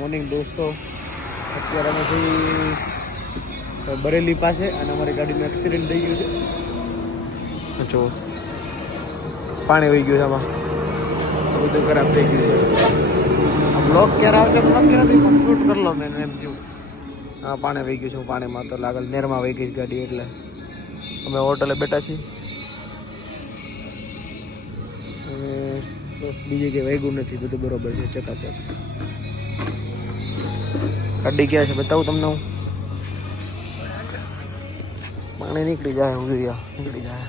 Morning દોસ્તો. અત્યારે અમે જઈ બરેલી પાસે અને અમારી ગાડીનું એક્સિડન્ટ થઈ ગયું છે. જો પાણી વહી ગયું છે આમાં, બધું ખરાબ થઈ ગયું છે. આ બ્લોક ક્યારે આવશે નક્કી નથી, પણ શૂટ કરી લો મેં એમ થયું. હા, પાણી વહી ગયું છે. પાણીમાં તો આગળ નેરમાં વહી ગઈ ગાડી, એટલે અમે હોટલે બેઠા છીએ. બીજી કંઈ વાગ્યું નથી, બધું બરોબર છે, ચકાચક. ગાડી ક્યાં છે બતાવું તમને હું. પાણી નીકળી જાય, હું જોઈએ નીકળી જાય.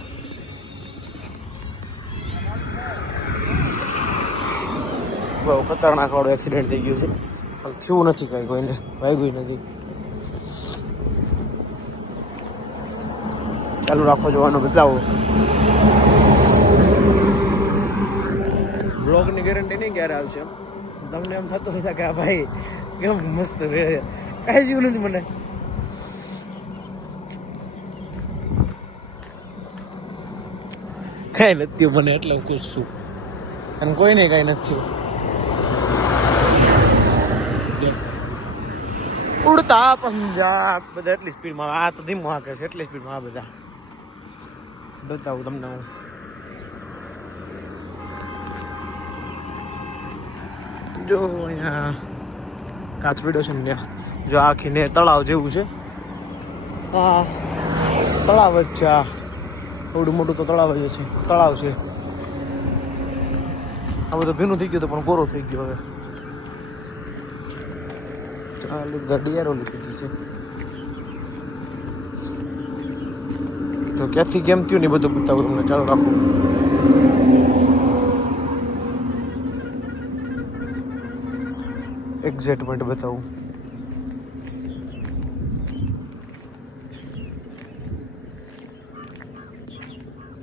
બહુ ખતરનાક વાળું એક્સિડન્ટ થઈ ગયું છે, પણ થયું નથી કાંઈ, કોઈને વાગ્યું નથી. ચાલુ રાખો, જોવાનું બતાવો. બ્લોગની ગેરંટી નહીં ક્યારે આવશે એમ. તમને એમ થતું હોય કે આ ભાઈ કેમ મસ્ત રહે, કાંઈ જીવ નથી મને. કાંઈ નથી થયું મને, એટલે હું ખુશ છું. અને કોઈને કાંઈ નથી થયું. ઉડતા પંજાબ બધા એટલી સ્પીડમાં, આ તો ધીમો હાકે છે, એટલી સ્પીડમાં આ બધા. બતાવું તમને હું. જો અહીંયા કાચ પડ્યો છે ને, જો આખી ને તળાવ જેવું છે. હા, તળાવ જ છે. આ એવડું મોટું તો તળાવ જ છે, તળાવ છે. આ બધું ભીનું થઈ ગયું હતું, પણ કોરો થઈ ગયો હવે. ચાલ, ગાડી યારોલી થઈ ગઈ છે. જો ક્યાંથી કેમ થયું ને બધું બતાવું તમને. ચાલો રાખો. એક્ઝેક્ટ પોઈન્ટ બતાવું.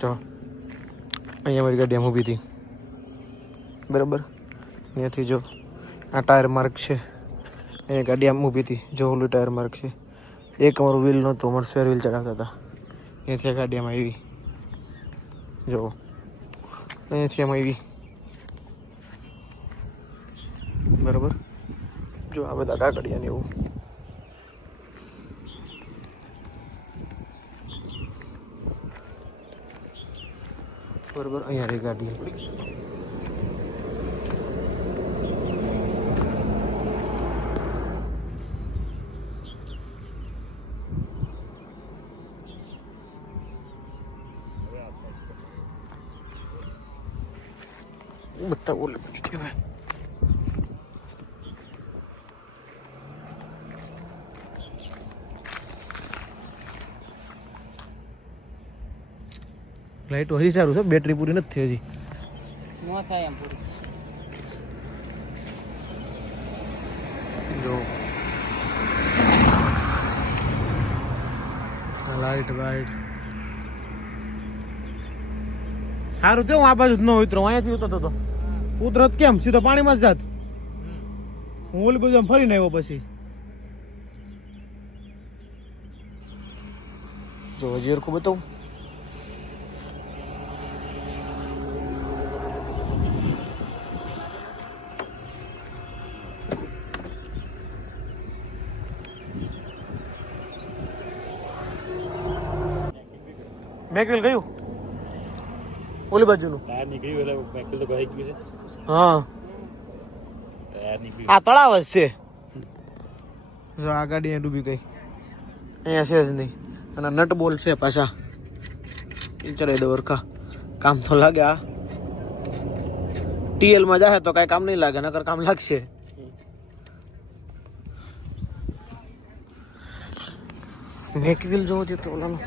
જો અહીંયા મારી ગાડી આમ ઊભી હતી, બરાબર. અહીંયાથી જો આ ટાયર માર્ક છે, અહીંયા ગાડી આમ ઊભી હતી. જો ઓલું ટાયર માર્ક છે. એક અમારું વ્હીલ નહોતું, અમારું સ્પેર વ્હીલ ચડાવતા હતા. અહીંયાથી આ ગાડી આમાં આવી. જો અહીંયાથી આમાં આવી, બરાબર. જો આ બધા કાકડિયા ને એવું. બરાબર, અહીંયા રહી ગાડી આપણી. બધા ઓલે પૂછતી હોય. લાઈટ હજી સારું છે, બેટરી પૂરી નથી થઈ હજી. ન થાય એમ પૂરી. જો લાઈટ વાઈટ સારું થયું. આ બાજુ જ ન ઉતરો, અહીંયાથી ઉતરતો હતો. ઉતરત કેમ સીધો પાણીમાં જ જાત. હું ઓલી બાજુ ફરીને આવ્યો પછી. જો હજી હરખું બતાવું. મેકવિલ ગયું ઓલી બાજુનું ટાયર નીકળ્યું એટલે મેકવિલ તો ગઈ ગયું છે. હા, ટાયર નીકળ્યું. આ તળાવ જ છે. જો આ ગાડી અહીંયા ડૂબી ગઈ, અહીંયા છે જ નહીં. અને નટ બોલ છે પાછા, એ ચડાવી દો વરખા. કામ તો લાગે. આ ટીએલમાં જાય તો કાંઈ કામ નહીં લાગે, નકર કામ લાગશે. મેકવિલ જોવો છે તો ઓલાનું.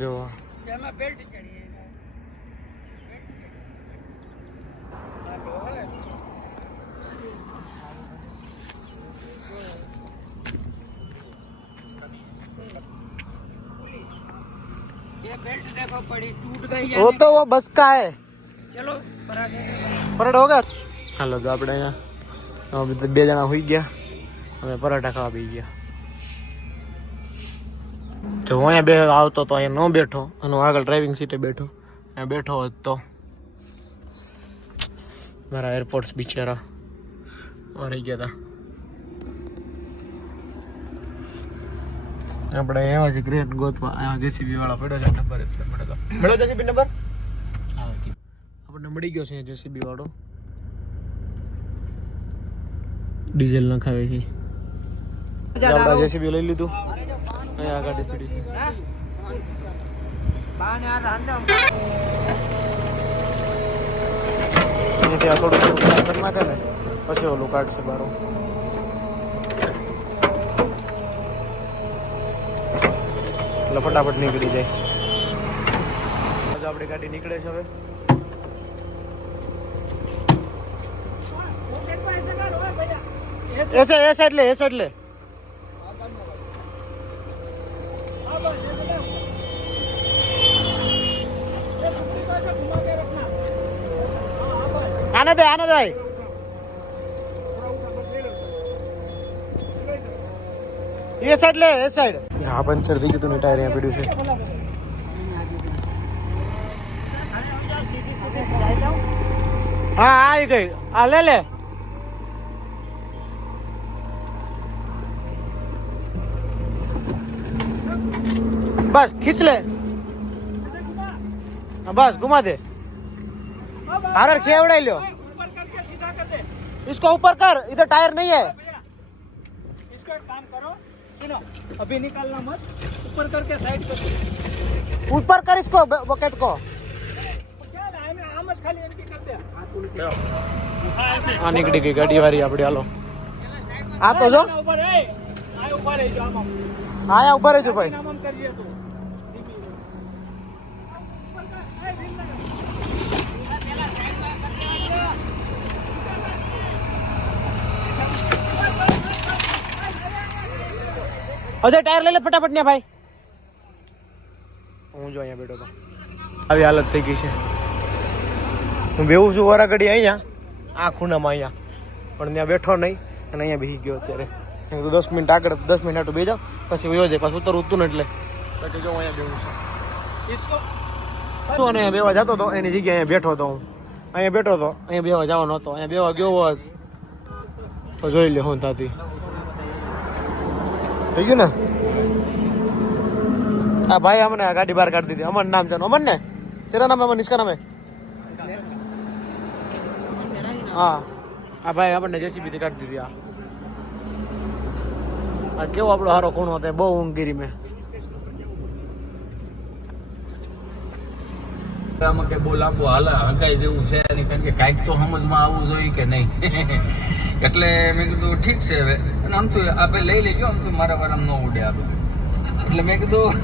જો ये बेल्ट देखो पड़ी टूट गई है। वो तो वो बस का है। चलो पराठे પરેડ હો ગયા. હાલો તો આપણે અહીંયા બે જણા હોઈ ગયા અમે પરાઠા ખાવા બી ગયા. જો હું અહીંયા બે આવતો તો અહીંયા ન બેઠો અને હું આગળ ડ્રાઇવિંગ સીટે બેઠો, અહીંયા બેઠો હોત તો મારા એરપોર્ટ્સ બિચારા રહી ગયા હતા. આપણે એવા છે ગ્રેટ ગોતવા, અહીંયા જેસીબી વાળા પડ્યો છે નંબર, એટલે મળ્યો જેસીબી નંબર આપણને મળી ગયો છે જેસીબી વાળો. ડીઝલ નખાવે છે. આપણે જેસીબી લઈ લીધું. અહીંયા ગાડી પડી છે. ત્યાં થોડું થોડું નાખે ને પછી ઓલું કાઢશે બારો. એટલે ફટાફટ નીકળી જાય. આપણી ગાડી નીકળે છે હવે. એ સાઈડ લે, એ સાઈડ લે. આને દે ભાઈ. એ સાઈડ લે, એ સાઈડ. હા પંચર થઈ ગયું ને ટાયર અહીંયા પડ્યું છે. હા આવી ગઈ. આ લે લે. बस खींच ले. बस घुमा दे. हारर क्या उड़ा लो. इसको ऊपर कर, इधर टायर नहीं है. इसको एक काम करो, सुनो, अभी निकालना मत, ऊपर करके साइड कर दो. ऊपर कर इसको बकेट को. क्या ना हमें आमस खाली इनकी कर दे. આ નીકળી ગઈ ગાડી વાળી આપડી. હાલો આ તો જો ऊपर है, आ ऊपर है जो आम આયા ઉભા રહેજો ભાઈ. नाम करिए तो. અજય ટાયર લઈ લે ફટાફટ ને ભાઈ. હું જો અહીંયા બેઠો તો આવી હાલત થઈ ગઈ છે. હું બેવું છું વારા ઘડી અહીંયા આ ખૂણામાં અહીંયા, પણ ત્યાં બેઠો નહીં અને અહીંયા બેસી ગયો. અત્યારે હું તો 10 મિનિટ આગળ 10 મિનિટ આટલું બે જાવ પછી વયો જાય. પાછું ઉતરવું હતું ને એટલે પછી જો અહીંયા બેવું છે. અને અહીંયા બેવા જતો હતો એની જગ્યાએ અહીંયા બેઠો હતો. હું અહીંયા બેઠો હતો, અહીંયા બેવા જવાનો હતો. અહીંયા બેવા ગયો હોત તો જોઈ લે હું ત્યાંથી થઈ ગયું ને. આ ભાઈ અમને આ ગાડી બહાર કાઢી દીધી. અમન નામ છે અમન ને? તેરા નામ અમન, इसका नाम है? હા આ ભાઈ આપણને જેસીબી થી કાઢી દીધી. આ કેવો આપણો હારો ખૂણો હતો. બહુ ઊંઘગીરી મેં. આમાં કે બહુ લાંબુ હાલ હંકાઈ જેવું છે નહીં, કારણ કે કાંઈક તો સમજમાં આવવું જોઈએ કે નહીં. એટલે મેં કીધું ઠીક છે હવે. અને આમ તો આપણે લઈ લેજો, આમ તો મારા વારામ ન ઉડે આ બધું. એટલે મેં કીધું